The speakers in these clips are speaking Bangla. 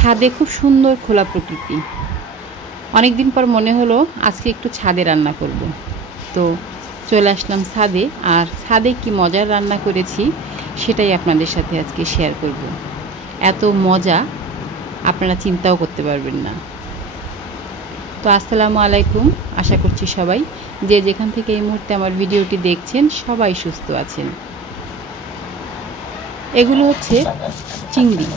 ছাদে খুব সুন্দর খোলা প্রকৃতি। অনেক দিন পর মনে হলো আজকে একটু ছাদে রান্না করব। তো চলে আসলাম ছাদে, আর ছাদে কি মজার রান্না করেছি সেটাই আপনাদের সাথে আজকে শেয়ার করব। এত মজা আপনারা চিন্তাও করতে পারবেন না। তো আসসালামু আলাইকুম, আশা করছি সবাই যে যেখান থেকে এই মুহূর্তে আমার ভিডিওটি দেখছেন সবাই সুস্থ আছেন। এগুলো হচ্ছে চিংড়ি।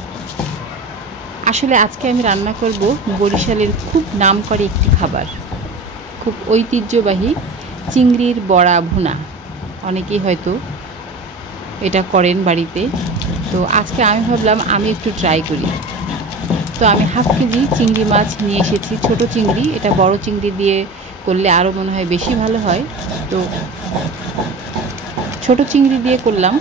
আসলে আজকে আমি রান্না করব বরিশালের খুব নামকরা একটি খাবার, খুব ঐতিহ্যবাহী চিংড়ির বড়া ভুনা। অনেকেই হয়তো এটা করেন বাড়িতে। তো আজকে আমি ভাবলাম আমি একটু ট্রাই করি। তো আমি হাফ কেজি চিংড়ি মাছ নিয়ে এসেছি, ছোট চিংড়ি। এটা বড় চিংড়ি দিয়ে করলে আরও মনে হয় বেশি ভালো হয়। তো ছোট চিংড়ি দিয়ে করলাম।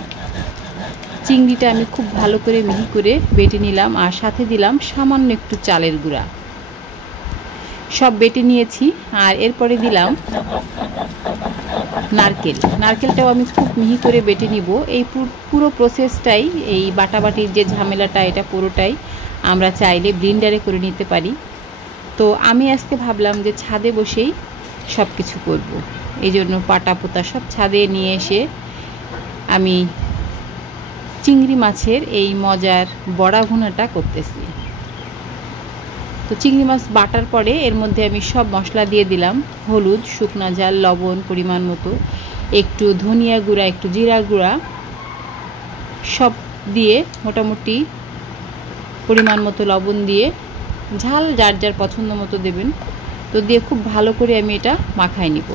চিংড়িটা আমি খুব ভালো করে মিহি করে বেটে নিলাম, আর সাথে দিলাম সামান্য একটু চালের গুঁড়া। সব বেটে নিয়েছি। আর এরপরে দিলাম নারকেলটাও আমি খুব মিহি করে বেটে নিব। এই পুরো প্রসেসটাই, এই বাটাবাটির যে ঝামেলাটা, এটা পুরোটাই আমরা চাইলে ব্লেন্ডারে করে নিতে পারি। তো আমি আজকে ভাবলাম যে ছাদে বসেই সব কিছু করব। এই জন্য পাটা পোতা সব ছাদে নিয়ে এসে আমি চিংড়ি মাছের এই মজার বড়া ভুনাটা করতেছি। তো চিংড়ি মাছ বাটার পরে এর মধ্যে আমি সব মশলা দিয়ে দিলাম। হলুদ, শুকনা ঝাল, লবণ পরিমাণ মতো, একটু ধনিয়া গুঁড়া, একটু জিরা গুঁড়া, সব দিয়ে মোটামুটি পরিমাণ মতো লবণ দিয়ে, ঝাল যার যার পছন্দ মতো দেবেন। তো দিয়ে খুব ভালো করে আমি এটা মাখায় নিব।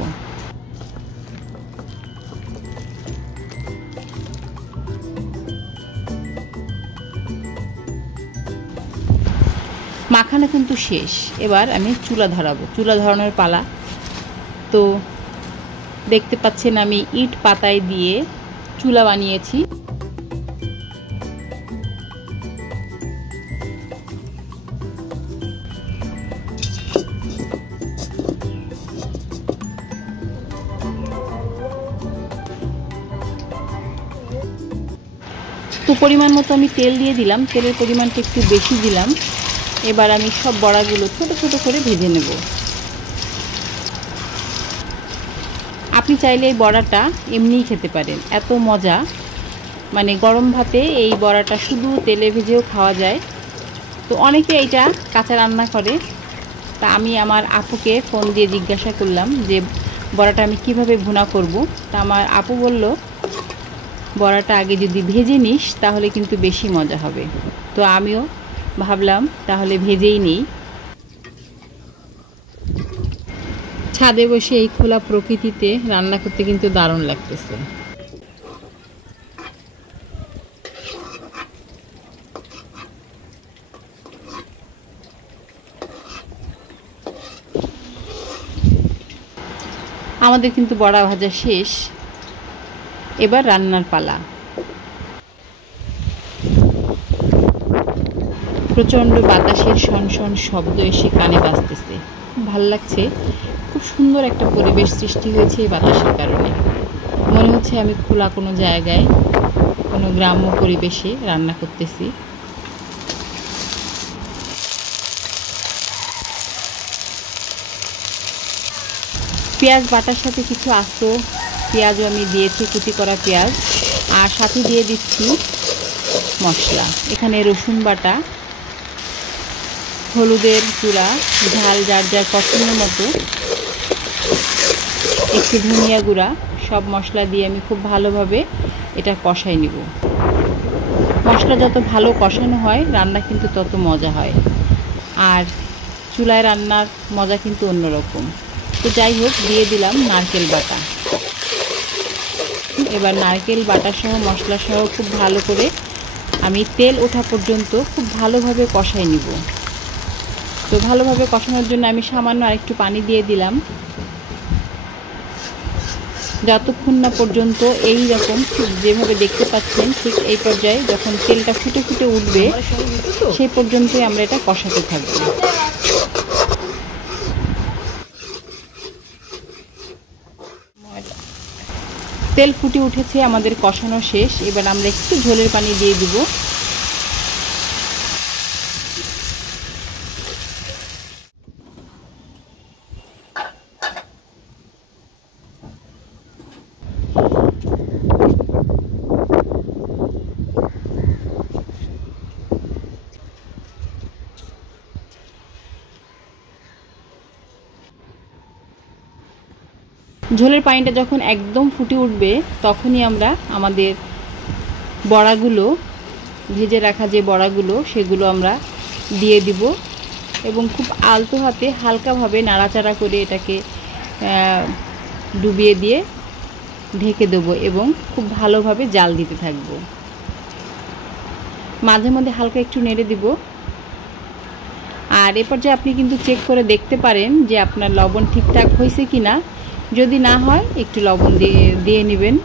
মাখানো কিন্তু শেষ। এবার আমি চুলা ধরাবো, চুলা ধরানোর পালা। তো দেখতে পাচ্ছেন আমি ইট পাতায় দিয়ে চুলা বানিয়েছি। তো পরিমাণ মতো আমি তেল দিয়ে দিলাম, তেলের পরিমাণটা একটু বেশি দিলাম। এবার আমি সব বড়াগুলো ছোট ছোট করে ভেজে নেব। আপনি চাইলে এই বড়াটা এমনিই খেতে পারেন, এত মজা। মানে গরম ভাতে এই বড়াটা শুধু তেলে ভেজেও খাওয়া যায়। তো অনেকে এটা কাঁচা রান্না করে। তা আমি আমার আপুকে ফোন দিয়ে জিজ্ঞাসা করলাম যে বড়াটা আমি কিভাবে ভুনা করব। তা আমার আপু বলল, বড়াটা আগে যদি ভেজে নিস তাহলে কিন্তু বেশি মজা হবে। তো আমিও ভাবলাম তাহলে ভেজেই নেই। ছাদে বসে এই খোলা প্রকৃতিতে রান্না করতে কিন্তু দারুণ লাগতেছে। আমাদের কিন্তু বড়া ভাজা শেষ, এবার রান্নার পালা। প্রচণ্ড বাতাসের শনশন শব্দ এসে কানে বাজতেছে, খুব ভাল লাগছে। খুব সুন্দর একটা পরিবেশ সৃষ্টি হয়েছে এই বাতাসের কারণে। মনে হচ্ছে আমি খোলা কোনো জায়গায়, কোনো গ্রাম্য পরিবেশে রান্না করতেছি। পেঁয়াজ বাটার সাথে কিছু আস্ত পেঁয়াজও আমি দিয়েছি, কুচি করা পেঁয়াজ। আর সাথে দিয়ে দিচ্ছি মশলা। এখানে রসুন বাটা, হলুদের গুঁড়া, ঝাল যার যার পছন্দ মতো, একটু ধনিয়া গুঁড়া, সব মশলা দিয়ে আমি খুব ভালোভাবে এটা কষাই নিব। মশলা যত ভালো কষানো হয় রান্না কিন্তু তত মজা হয়। আর চুলায় রান্নার মজা কিন্তু অন্যরকম। তো যাই হোক, দিয়ে দিলাম নারকেল বাটা। এবার নারকেল বাটা সহ মশলা সহ খুব ভালো করে আমি তেল ওঠা পর্যন্ত খুব ভালোভাবে কষাই নিব। তো ভালোভাবে কষানোর জন্য আমি সামান্য আরেকটু পানি দিয়ে দিলাম, যতক্ষণ না পর্যন্ত এই রকম যেভাবে দেখতে পাচ্ছেন ঠিক এই পর্যায়ে যখন তেলটা ফুটে ফুটে উঠবে সেই পর্যন্তই আমরা এটা কষাতে থাকব। তেল ফুটে উঠেছে, আমাদের কষানো শেষ। এবার আমরা একটু ঝোলের পানি দিয়ে দিব। ঝোলের পানিটা যখন একদম ফুটে উঠবে তখনই আমরা আমাদের বড়াগুলো, ভেজে রাখা যে বড়াগুলো সেগুলো আমরা দিয়ে দিব এবং খুব আলতো হাতে হালকাভাবে নাড়াচাড়া করে এটাকে ডুবিয়ে দিয়ে ঢেকে দেবো এবং খুব ভালোভাবে জাল দিতে থাকবো। মাঝে মধ্যে হালকা একটু নেড়ে দিব। আর এরপর যে আপনি কিন্তু চেক করে দেখতে পারেন যে আপনার লবণ ঠিকঠাক হয়েছে কি না। যদি না হয় একটু লবণ দিয়ে নেবেন।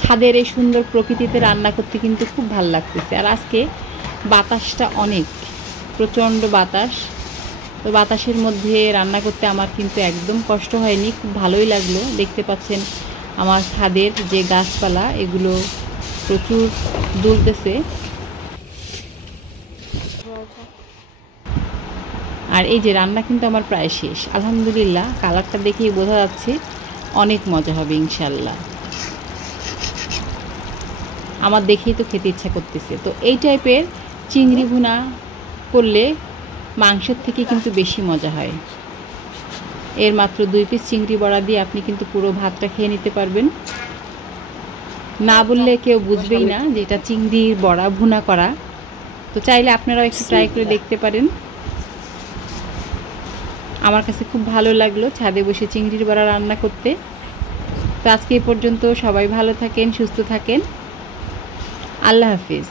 ছাদের এই সুন্দর প্রকৃতিতে রান্না করতে কিন্তু খুব ভালো লাগতেছে। আর আজকে বাতাসটা অনেক, প্রচণ্ড বাতাস। তো বাতাসের মধ্যে রান্না করতে আমার কিন্তু একদম কষ্ট হয়নি, খুব ভালোই লাগলো। দেখতে পাচ্ছেন আমার ছাদের যে গাছপালা এগুলো প্রচুর দুলতেছে। আর এই যে রান্না কিন্তু আমার প্রায় শেষ, আলহামদুলিল্লাহ। কালারটা দেখেই বোঝা যাচ্ছে অনেক মজা হবে ইনশাল্লাহ। আমার দেখেই তো খেতে ইচ্ছা করতেছে। তো এই টাইপের চিংড়ি ভুনা করলে মাংসের থেকে কিন্তু বেশি মজা হয়। এর মাত্র 2 পিস চিংড়ি বড়া দিয়ে আপনি কিন্তু পুরো ভাতটা খেয়ে নিতে পারবেন। না বললে কেউ বুঝবেই না যে এটা চিংড়ির বড়া ভুনা করা। তো চাইলে আপনারাও একটু ট্রাই করে দেখতে পারেন। আমার কাছে খুব ভালো লাগলো ছাদে বসে চিংড়ির বড়া রান্না করতে। তো আজকে এই পর্যন্ত। সবাই ভালো থাকেন, সুস্থ থাকেন। আল্লাহ হাফিজ।